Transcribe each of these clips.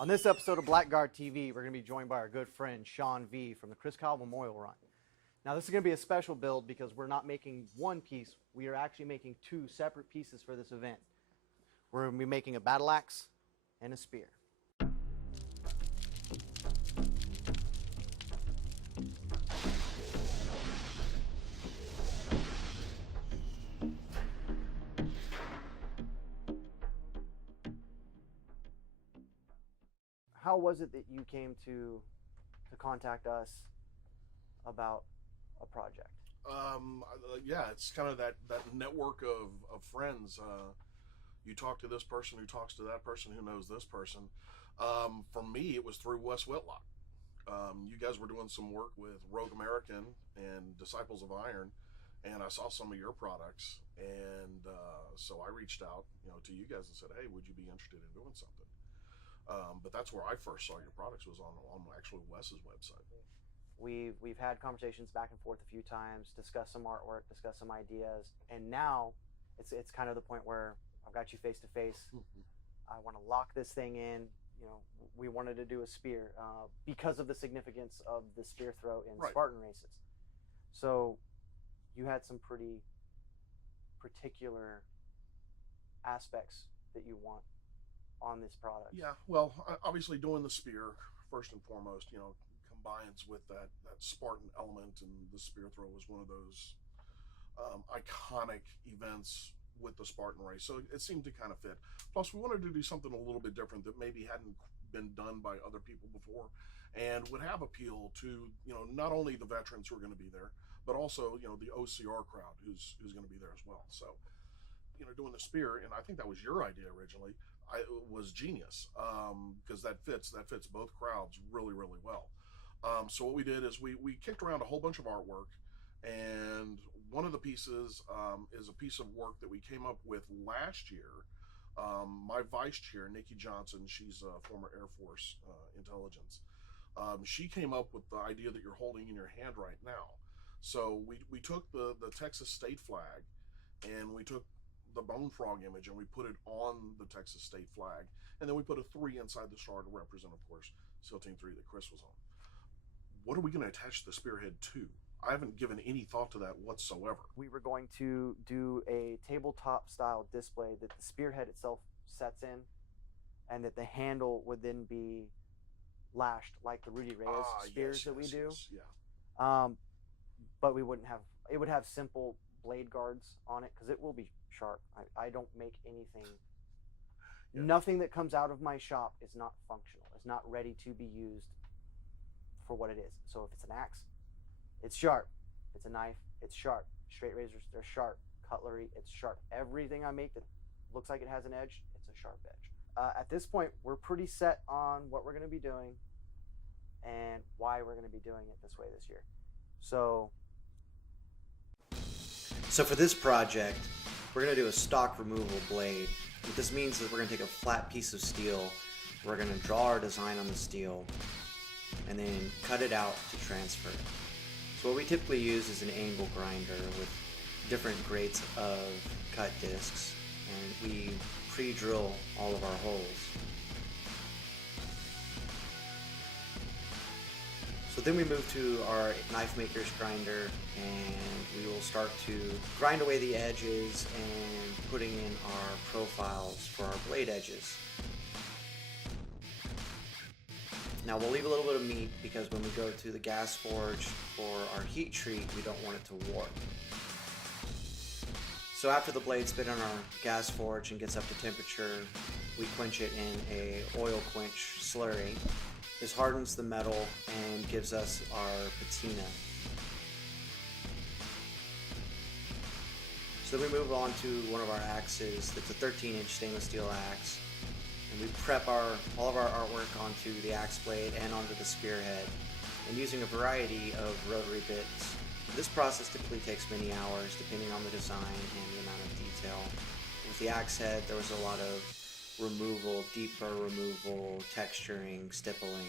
On this episode of BlackGuard TV, we're going to be joined by our good friend Sean V from the Chris Kyle Memorial Run. Now this is going to be a special build because we're not making one piece, we are actually making two separate pieces for this event. We're going to be making a battle axe and a spear. How was it that you came to contact us about a project? Yeah, it's kind of that network of friends. You talk to this person who talks to that person who knows this person. For me, it was through Wes Whitlock. You guys were doing some work with Rogue American and Disciples of Iron, and I saw some of your products, and so I reached out, to you guys and said, "Hey, would you be interested in doing something?" But that's where I first saw your products, was on actually Wes's website. We've had conversations back and forth a few times, discussed some artwork, discussed some ideas, and now it's kind of the point where I've got you face to face. I want to lock this thing in. We wanted to do a spear because of the significance of the spear throw in Spartan races. So you had some pretty particular aspects that you want on this product. Yeah, well, obviously doing the spear first and foremost, combines with that Spartan element, and the spear throw was one of those iconic events with the Spartan race, so it seemed to kind of fit. Plus, we wanted to do something a little bit different that maybe hadn't been done by other people before, and would have appeal to not only the veterans who are going to be there, but also the OCR crowd who's going to be there as well. So doing the spear, and I think that was your idea originally, was genius, because that fits both crowds really, really well. So what we did is we kicked around a whole bunch of artwork, and one of the pieces is a piece of work that we came up with last year. My vice chair, Nikki Johnson, she's a former Air Force intelligence. She came up with the idea that you're holding in your hand right now. So we took the Texas state flag, and we took the bone frog image, and we put it on the Texas state flag, and then we put a 3 inside the star to represent, of course, SEAL Team 3 that Chris was on. What are we going to attach the spearhead to? I haven't given any thought to that whatsoever. We were going to do a tabletop style display that the spearhead itself sets in, and that the handle would then be lashed like the Rudy Reyes spears that we do. Yeah. But we wouldn't have, it would have simple blade guards on it, because it will be sharp. I don't make anything, nothing that comes out of my shop is not functional. It's not ready to be used for what it is. So if it's an axe, it's sharp. If it's a knife, it's sharp. Straight razors, they're sharp. Cutlery, it's sharp. Everything I make that looks like it has an edge, it's a sharp edge. At this point, we're pretty set on what we're going to be doing and why we're going to be doing it this way this year. So for this project, we're going to do a stock removal blade. What this means is we're going to take a flat piece of steel, we're going to draw our design on the steel, and then cut it out to transfer it. So what we typically use is an angle grinder with different grades of cut discs, and we pre-drill all of our holes. So then we move to our knife maker's grinder, and we will start to grind away the edges and putting in our profiles for our blade edges. Now we'll leave a little bit of meat because when we go to the gas forge for our heat treat, we don't want it to warp. So after the blade's been on our gas forge and gets up to temperature, we quench it in a oil quench slurry. This hardens the metal and gives us our patina. So then we move on to one of our axes. It's a 13-inch stainless steel axe. And we prep all of our artwork onto the axe blade and onto the spearhead, and using a variety of rotary bits. This process typically takes many hours depending on the design and the amount of detail. With the axe head, there was a lot of removal, deep burr removal, texturing, stippling.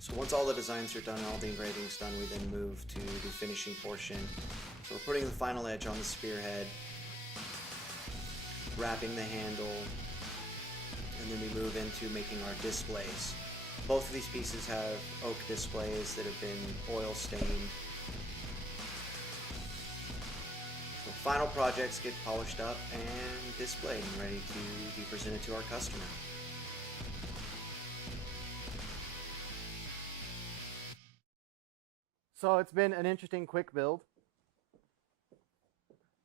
So once once all the designs are done and all the engravings done, we then move to the finishing portion. So we're putting the final edge on the spearhead, wrapping the handle, and then we move into making our displays. Both of these pieces have oak displays that have been oil stained. So final projects get polished up and displayed and ready to be presented to our customer. So it's been an interesting quick build.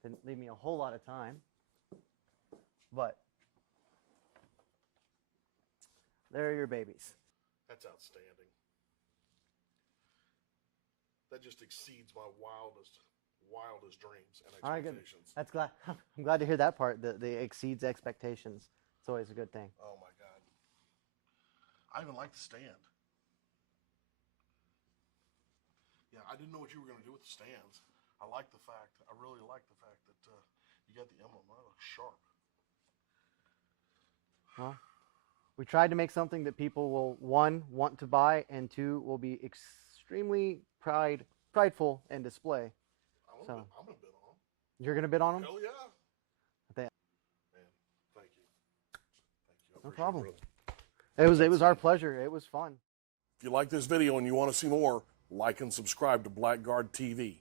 Didn't leave me a whole lot of time, but there are your babies. That's outstanding. That just exceeds my wildest dreams and All right, good. expectations. That's glad. I'm glad to hear that part. The exceeds expectations. It's always a good thing. Oh my God. I even like the stand. Yeah, I didn't know what you were going to do with the stands. I really like the fact that you got the emblem. That looks sharp. Well, we tried to make something that people will, one, want to buy, and two, will be extremely prideful and display. I'm going to bid on them. You're going to bid on them? Hell yeah. Man, Thank you. No problem. It was our pleasure. It was fun. If you like this video and you want to see more, like and subscribe to BlackGuard TV.